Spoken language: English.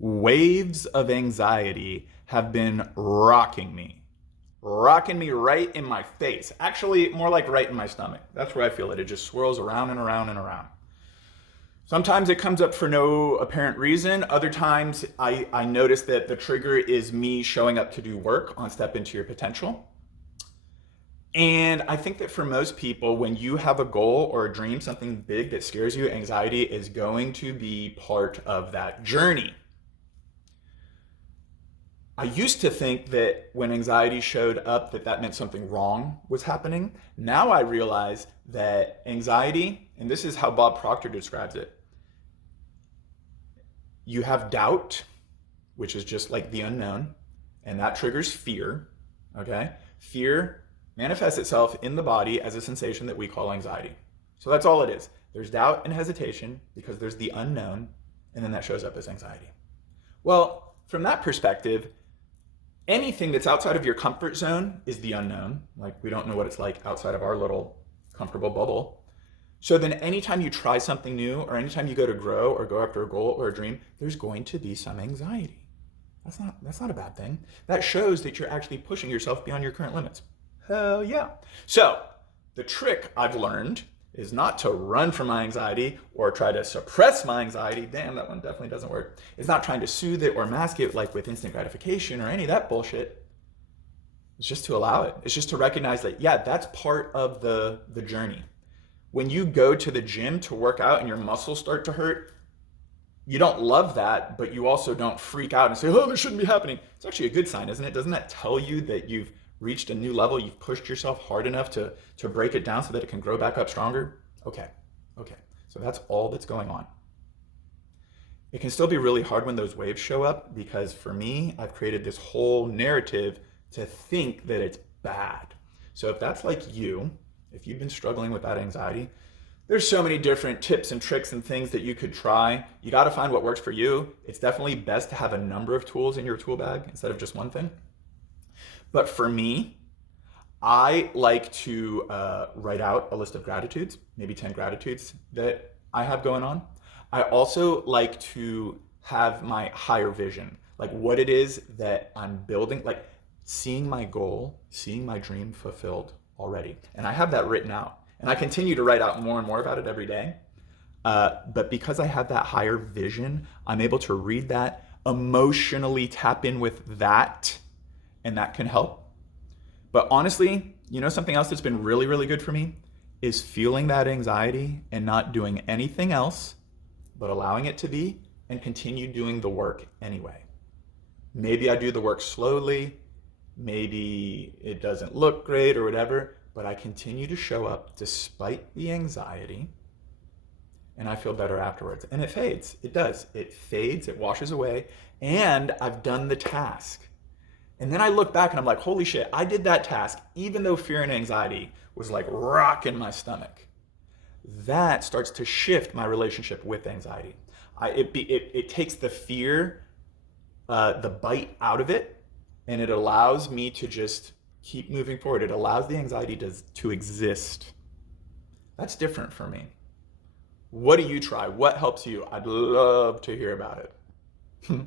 Waves of anxiety have been rocking me right in my face. Actually, more like right in my stomach. That's where I feel it. It just swirls around and around and around. Sometimes it comes up for no apparent reason. Other times I notice that the trigger is me showing up to do work on Step Into Your Potential. And I think that for most people, when you have a goal or a dream, something big that scares you, anxiety is going to be part of that journey. I used to think that when anxiety showed up that meant something wrong was happening. Now I realize that anxiety, and this is how Bob Proctor describes it, you have doubt, which is just like the unknown, and that triggers fear, okay? Fear manifests itself in the body as a sensation that we call anxiety. So that's all it is. There's doubt and hesitation because there's the unknown, and then that shows up as anxiety. Well, from that perspective, anything that's outside of your comfort zone is the unknown. Like, we don't know what it's like outside of our little comfortable bubble. So then anytime you try something new, or anytime you go to grow or go after a goal or a dream, there's going to be some anxiety. That's not a bad thing. That shows that you're actually pushing yourself beyond your current limits. Hell yeah. So the trick I've learned is not to run from my anxiety or try to suppress my anxiety. Damn, that one definitely doesn't work. It's not trying to soothe it or mask it like with instant gratification or any of that bullshit. It's just to allow it. It's just to recognize that, yeah, that's part of the journey. When you go to the gym to work out and your muscles start to hurt, you don't love that, but you also don't freak out and say, oh, this shouldn't be happening. It's actually a good sign, isn't it? Doesn't that tell you that you've reached a new level, you've pushed yourself hard enough to break it down so that it can grow back up stronger? Okay. So that's all that's going on. It can still be really hard when those waves show up because for me, I've created this whole narrative to think that it's bad. So if that's like you, if you've been struggling with that anxiety, there's so many different tips and tricks and things that you could try. You got to find what works for you. It's definitely best to have a number of tools in your tool bag instead of just one thing. But for me, I like to write out a list of gratitudes, maybe 10 gratitudes that I have going on. I also like to have my higher vision, like what it is that I'm building, like seeing my goal, seeing my dream fulfilled already. And I have that written out. And I continue to write out more and more about it every day. But because I have that higher vision, I'm able to read that, emotionally tap in with that, and that can help. But honestly, you know, something else that's been really, really good for me is feeling that anxiety and not doing anything else, but allowing it to be and continue doing the work anyway. Maybe I do the work slowly, maybe it doesn't look great or whatever, but I continue to show up despite the anxiety, and I feel better afterwards. And it fades. It does. It fades, it washes away, and I've done the task. And then I look back and I'm like, holy shit, I did that task, even though fear and anxiety was like rocking my stomach. That starts to shift my relationship with anxiety. It takes the fear, the bite out of it, and it allows me to just keep moving forward. It allows the anxiety to exist. That's different for me. What do you try? What helps you? I'd love to hear about it.